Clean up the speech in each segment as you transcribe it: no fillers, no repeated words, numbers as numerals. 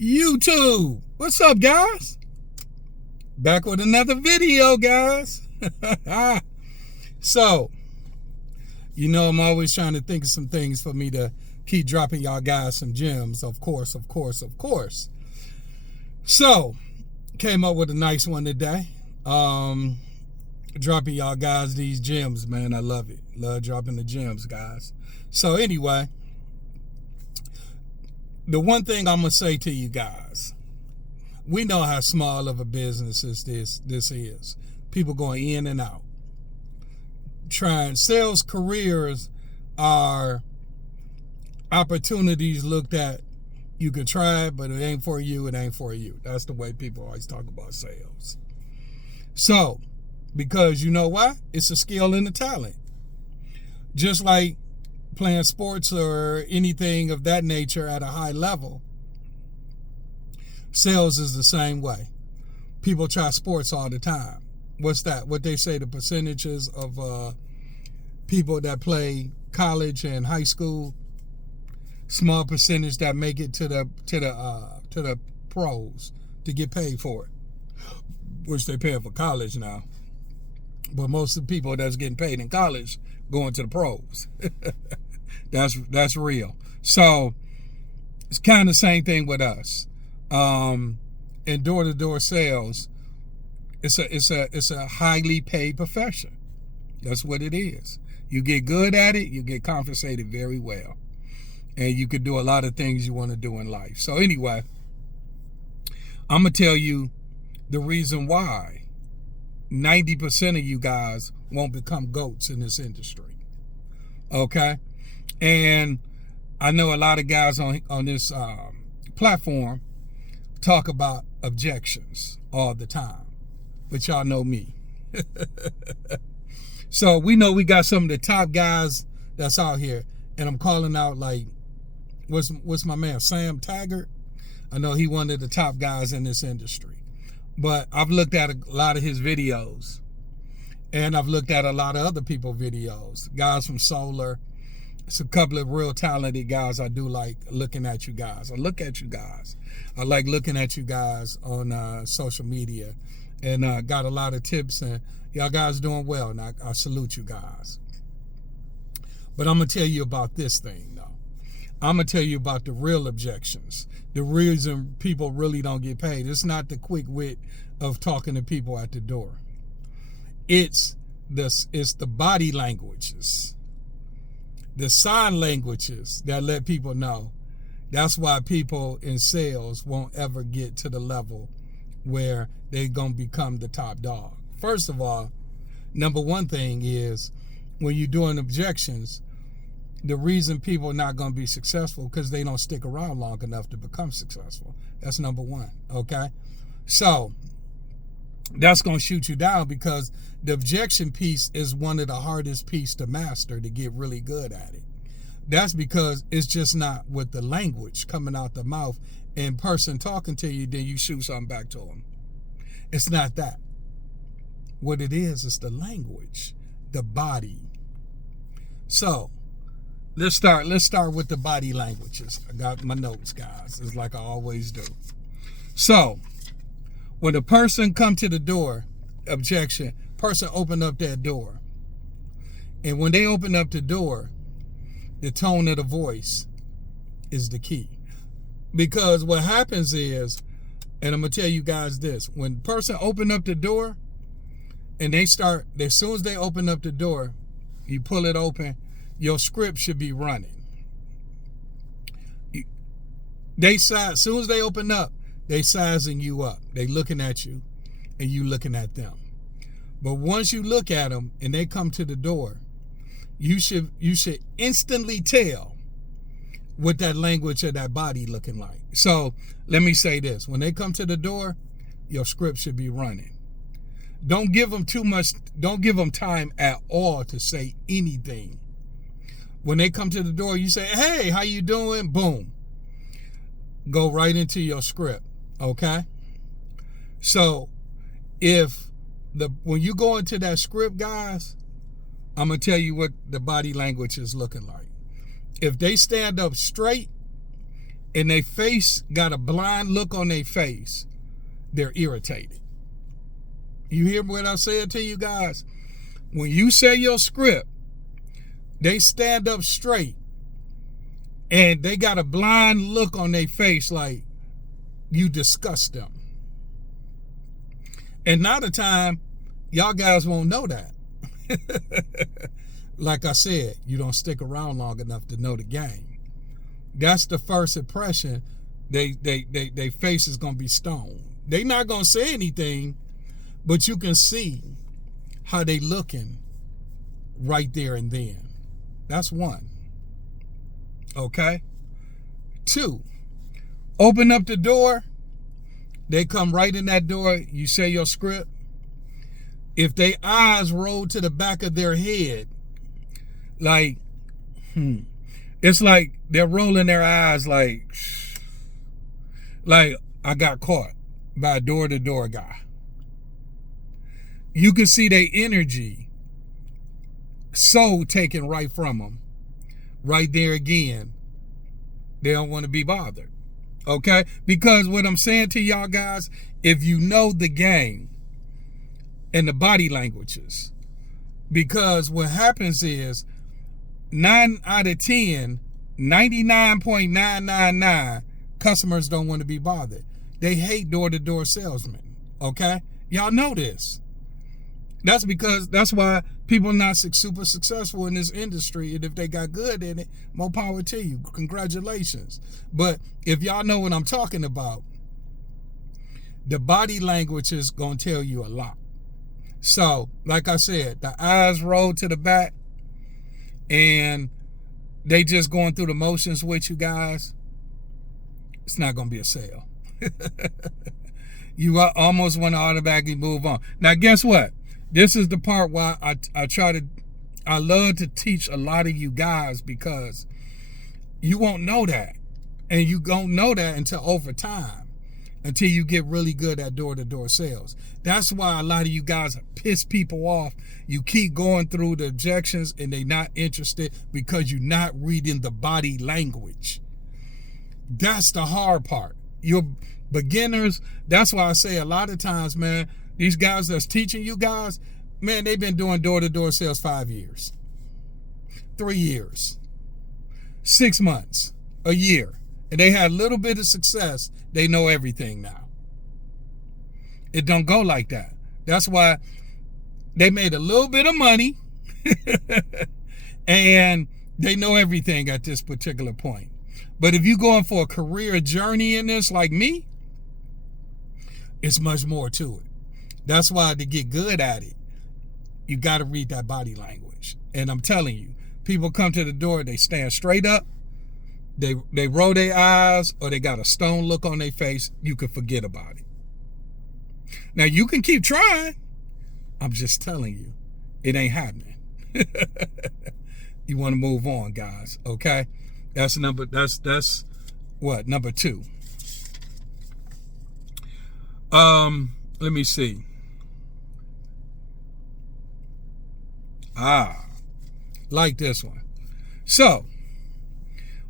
YouTube. What's up, guys? Back with another video, guys. So, I'm always trying to think of some things for me to keep dropping y'all guys some gems. Of course. So, came up with a nice one today. Dropping y'all guys these gems, man. I love it. Love dropping the gems, guys. So anyway, the one thing I'm gonna say to you guys, we know how small of a business this is. People going in and out. Sales careers are opportunities looked at. You can try it, but it ain't for you. It ain't for you. That's the way people always talk about sales. So, because you know why? It's a skill and a talent. Just like playing sports or anything of that nature at a high level, sales is the same way. People try sports all the time. What's that? What they say the percentages of people that play college and high school, small percentage that make it to the pros to get paid for it, which they paying for college now. But most of the people that's getting paid in college going to the pros. That's real. So it's kind of the same thing with us. In door-to-door sales, it's a highly paid profession. That's what it is. You get good at it, you get compensated very well, and you could do a lot of things you want to do in life. So anyway, I'm gonna tell you the reason why 90% of you guys won't become goats in this industry. Okay? And I know a lot of guys on this platform talk about objections all the time. But y'all know me. So we know we got some of the top guys that's out here. And I'm calling out like, what's my man, Sam Taggart? I know he one of the top guys in this industry. But I've looked at a lot of his videos, and I've looked at a lot of other people's videos. Guys from Solar. It's a couple of real talented guys I do like looking at you guys. I look at you guys. I like looking at you guys on social media, and got a lot of tips, and y'all guys doing well, and I salute you guys. But I'm going to tell you about this thing, though. I'm going to tell you about the real objections. The reason people really don't get paid. It's not the quick wit of talking to people at the door. It's the body languages, the sign languages that let people know. That's why people in sales won't ever get to the level where they're going to become the top dog. First of all, number one thing is when you're doing objections, the reason people are not going to be successful because they don't stick around long enough to become successful. That's number one, okay? So that's going to shoot you down because the objection piece is one of the hardest pieces to master to get really good at it. That's because it's just not with the language coming out the mouth and person talking to you, then you shoot something back to them. It's not that. What it is the language, the body. So let's start with the body languages. I got my notes, guys. It's like I always do. So, when a person come to the door, objection, person open up that door. And when they open up the door, the tone of the voice is the key. Because what happens is, and I'm going to tell you guys this, when the person open up the door, and as soon as they open up the door, you pull it open, your script should be running. As soon as they open up, they sizing you up. They looking at you, and you looking at them. But once you look at them and they come to the door, you should instantly tell what that language of that body looking like. So let me say this: when they come to the door, your script should be running. Don't give them too much. Don't give them time at all to say anything. When they come to the door, you say, "Hey, how you doing?" Boom. Go right into your script, okay? So, when you go into that script, guys, I'm going to tell you what the body language is looking like. If they stand up straight and their face got a blind look on their face, they're irritated. You hear what I said to you guys? When you say your script, they stand up straight and they got a blind look on their face like you disgust them. And now the time, y'all guys won't know that. Like I said, you don't stick around long enough to know the game. That's the first impression. They face is gonna be stone. They not gonna say anything, but you can see how they looking right there and then. That's one. Okay? 2, open up the door. They come right in that door. You say your script. If their eyes roll to the back of their head, like, it's like they're rolling their eyes like I got caught by a door-to-door guy. You can see their energy so taken right from them. Right there again, they don't want to be bothered. Okay? Because what I'm saying to y'all guys, if you know the game and the body languages, because what happens is 9 out of 10, 99.999 customers don't want to be bothered. They hate door-to-door salesmen. Okay? Y'all know this. That's why people are not super successful in this industry. And if they got good in it, more power to you. Congratulations. But if y'all know what I'm talking about, the body language is going to tell you a lot. So, like I said, the eyes roll to the back and they just going through the motions with you guys. It's not going to be a sale. You almost want to automatically move on. Now, guess what? This is the part why I love to teach a lot of you guys, because you won't know that. And you don't know that until over time, until you get really good at door-to-door sales. That's why a lot of you guys piss people off. You keep going through the objections and they're not interested because you're not reading the body language. That's the hard part. You're beginners. That's why I say a lot of times, man, these guys that's teaching you guys, man, they've been doing door-to-door sales 5 years, 3 years, 6 months, a year. And they had a little bit of success. They know everything now. It don't go like that. That's why they made a little bit of money and they know everything at this particular point. But if you're going for a career journey in this like me, it's much more to it. That's why to get good at it, you got to read that body language. And I'm telling you, people come to the door, they stand straight up, they roll their eyes, or they got a stone look on their face. You can forget about it. Now, you can keep trying. I'm just telling you, it ain't happening. You want to move on, guys, okay? That's what, number 2. Let me see. Like this one. So,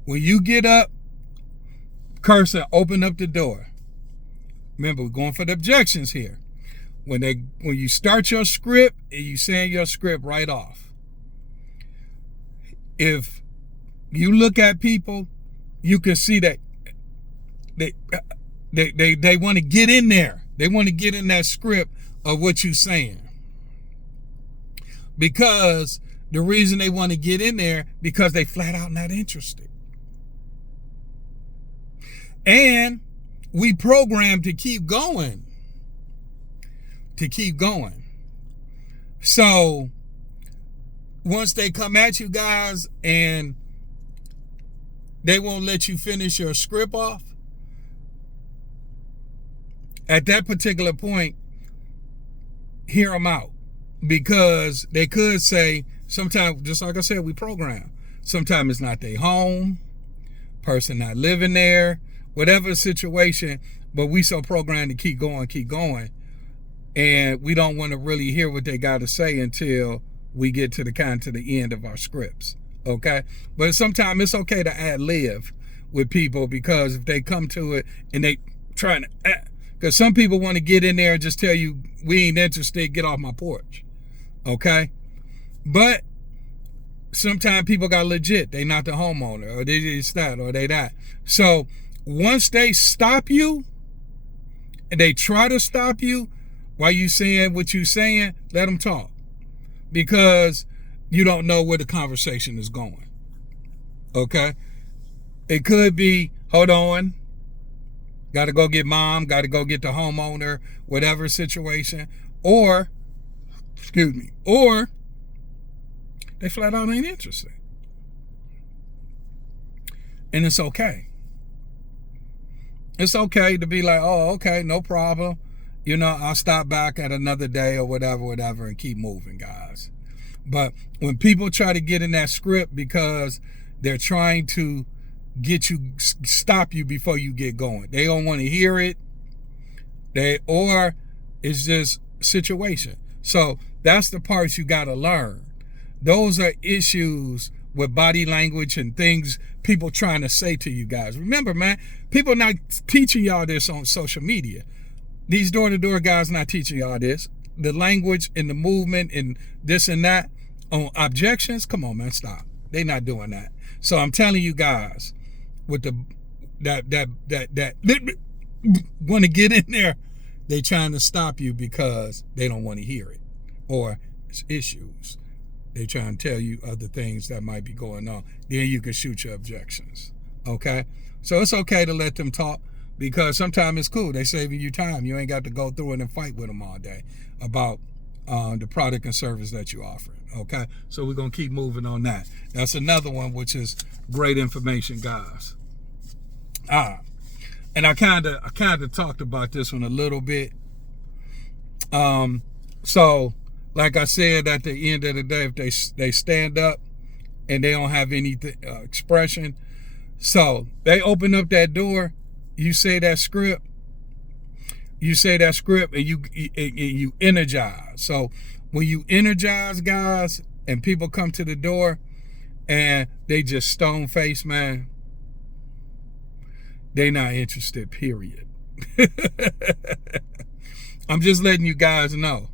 when you get up, cursor, open up the door. Remember, we're going for the objections here. When you start your script, and you saying your script right off. If you look at people, you can see that they want to get in there. They want to get in that script of what you're saying. Because the reason they want to get in there, because they flat out not interested. And we programmed to keep going. To keep going. So once they come at you guys and they won't let you finish your script off, at that particular point, hear them out. Because they could say, sometimes, just like I said, we program. Sometimes it's not their home, person not living there, whatever the situation, but we so programmed to keep going. And we don't want to really hear what they got to say until we get to the end of our scripts. Okay? But sometimes it's okay to ad-lib with people, because if they come to it and they trying to, because some people want to get in there and just tell you, we ain't interested, get off my porch. Okay? But sometimes people got legit. They not the homeowner, or they just that, or they that. So once they stop you, and they try to stop you while you saying what you saying, let them talk. Because you don't know where the conversation is going. Okay? It could be, hold on, got to go get mom, got to go get the homeowner, whatever situation. Or, excuse me, or they flat out ain't interested. And it's okay. It's okay to be like, oh, okay, no problem. You know, I'll stop back at another day or whatever, and keep moving, guys. But when people try to get in that script because they're trying to get you, stop you before you get going, they don't want to hear it. Or it's just situation. So that's the parts you got to learn. Those are issues with body language and things people trying to say to you guys. Remember, man, people not teaching y'all this on social media. These door-to-door guys not teaching y'all this. The language and the movement and this and that on objections, come on, man, stop. They not doing that. So I'm telling you guys, with the that want to get in there, they trying to stop you because they don't want to hear it, or it's issues. They trying to tell you other things that might be going on. Then you can shoot your objections. Okay? So it's okay to let them talk, because sometimes it's cool. They saving you time. You ain't got to go through it and fight with them all day about the product and service that you offer. Okay? So we're going to keep moving on that. That's another one, which is great information, guys. And I kind of talked about this one a little bit. So like I said, at the end of the day, if they stand up and they don't have any expression, so they open up that door, you say that script, and you energize. So when you energize, guys, and people come to the door and they just stone face, man, they not interested, period. I'm just letting you guys know.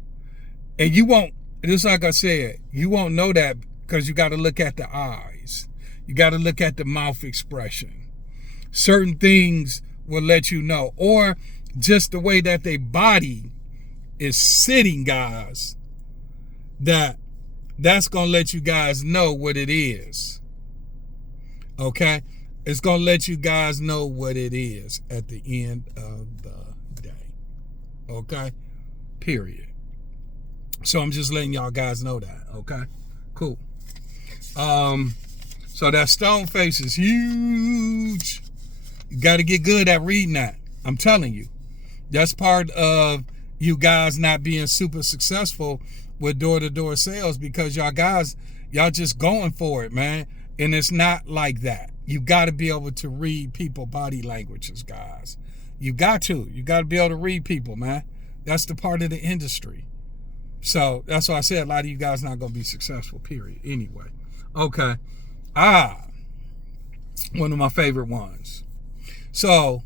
And you won't, just like I said, you won't know that because you got to look at the eyes. You got to look at the mouth expression. Certain things will let you know. Or just the way that their body is sitting, guys, that's going to let you guys know what it is. Okay? It's going to let you guys know what it is at the end of the day. Okay? Period. So I'm just letting y'all guys know that, okay? Cool. So that stone face is huge. You got to get good at reading that. I'm telling you. That's part of you guys not being super successful with door-to-door sales, because y'all just going for it, man. And it's not like that. You got to be able to read people body languages, guys. You got to be able to read people, man. That's the part of the industry. So that's why I said a lot of you guys not going to be successful, period. Anyway. Okay. One of my favorite ones. So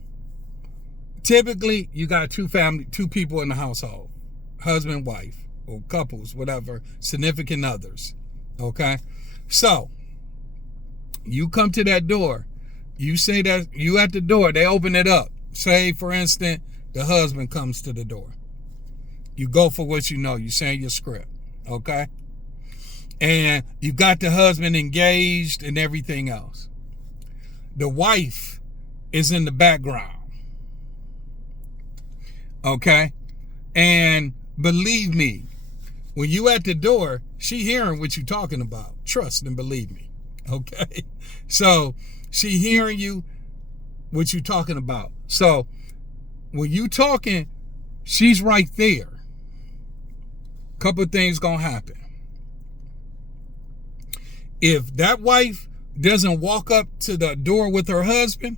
typically you got two people in the household, husband, wife, or couples, whatever, significant others. Okay. So you come to that door, you say that you at the door, they open it up. Say, for instance, the husband comes to the door. You go for what you know. You say your script, okay? And you got the husband engaged and everything else. The wife is in the background, okay? And believe me, when you at the door, she hearing what you talking about. Trust and believe me, okay? So she hearing you, what you talking about. So when you talking, she's right there. Couple of things gonna happen. If that wife doesn't walk up to the door with her husband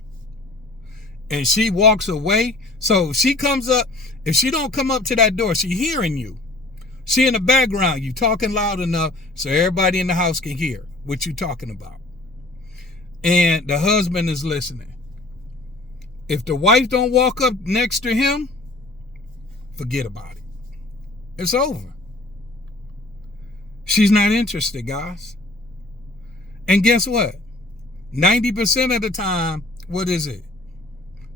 and she walks away, so she comes up, if she don't come up to that door, she hearing you. She in the background, you talking loud enough so everybody in the house can hear what you talking about. and the husband is listening. If the wife don't walk up next to him, forget about it. It's over. She's not interested, guys. And guess what? 90% of the time, what is it?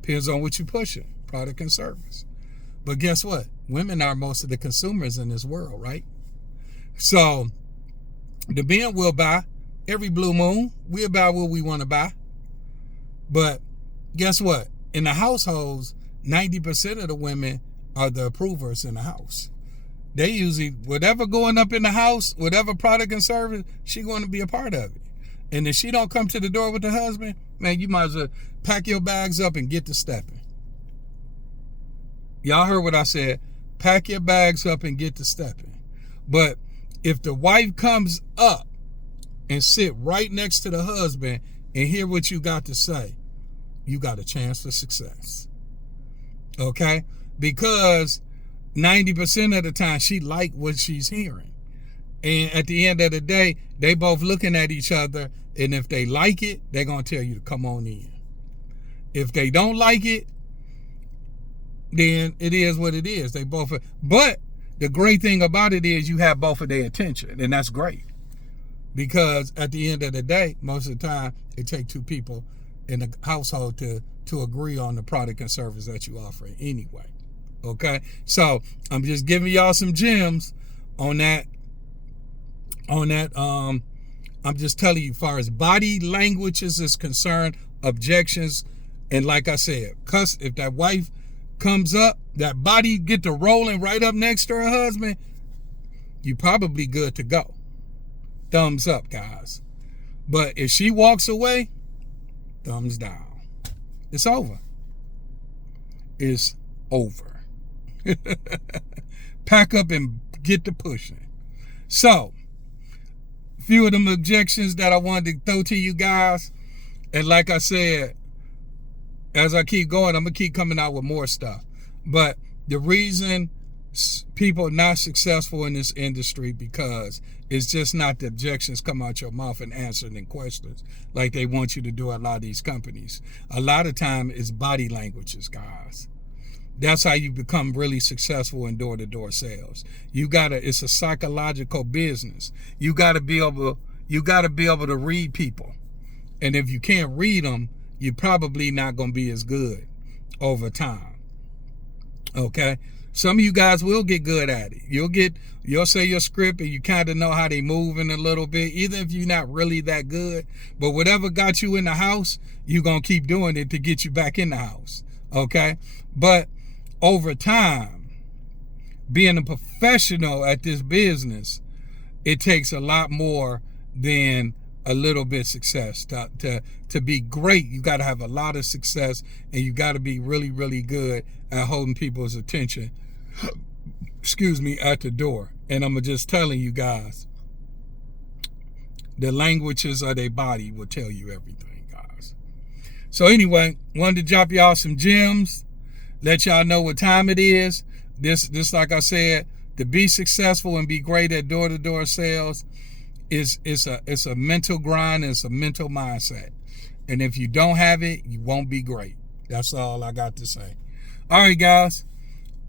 Depends on what you're pushing, product and service. But guess what? Women are most of the consumers in this world, right? So the men will buy every blue moon. We'll buy what we want to buy. But guess what? In the households, 90% of the women are the approvers in the house. They usually, whatever going up in the house, whatever product and service, she going to be a part of it. And if she don't come to the door with the husband, man, you might as well pack your bags up and get to stepping. Y'all heard what I said. Pack your bags up and get to stepping. But if the wife comes up and sit right next to the husband and hear what you got to say, you got a chance for success. Okay? Because 90% of the time she like what she's hearing. And at the end of the day, they both looking at each other, and if they like it, they're going to tell you to come on in. If they don't like it, then it is what it is. They both, but the great thing about it is you have both of their attention, and that's great. Because at the end of the day, most of the time, it takes two people in the household to agree on the product and service that you offer anyway. Okay? So I'm just giving y'all some gems on that. I'm just telling you, as far as body languages is concerned, objections, and like I said, if that wife comes up, that body get to rolling right up next to her husband, you probably good to go. Thumbs up, guys. But if she walks away, thumbs down. It's over. It's over. Pack up and get to pushing. So, few of them objections that I wanted to throw to you guys. And like I said, as I keep going, I'm going to keep coming out with more stuff. But the reason people are not successful in this industry because it's just not the objections come out your mouth and answering questions like they want you to do at a lot of these companies. A lot of time it's body languages, guys. That's how you become really successful in door-to-door sales. It's a psychological business. You gotta be able to read people. And if you can't read them, you're probably not gonna be as good over time. Okay? Some of you guys will get good at it. You'll say your script and you kind of know how they move in a little bit, even if you're not really that good. But whatever got you in the house, you're gonna keep doing it to get you back in the house. Okay? But over time, being a professional at this business, it takes a lot more than a little bit success. To be great, you got to have a lot of success, and you got to be really, really good at holding people's attention, at the door. And I'm just telling you guys, the languages of their body will tell you everything, guys. So anyway, wanted to drop y'all some gems. Let y'all know what time it is. This, like I said, to be successful and be great at door-to-door sales it's a mental grind. It's a mental mindset. And if you don't have it, you won't be great. That's all I got to say. All right, guys.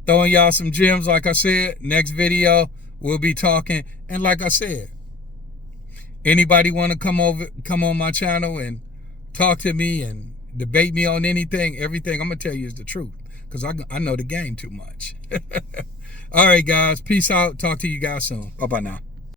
Throwing y'all some gems, like I said. Next video, we'll be talking. And like I said, anybody want to come on my channel and talk to me and debate me on anything, everything I'm going to tell you is the truth. Because I know the game too much. All right, guys. Peace out. Talk to you guys soon. Bye-bye now.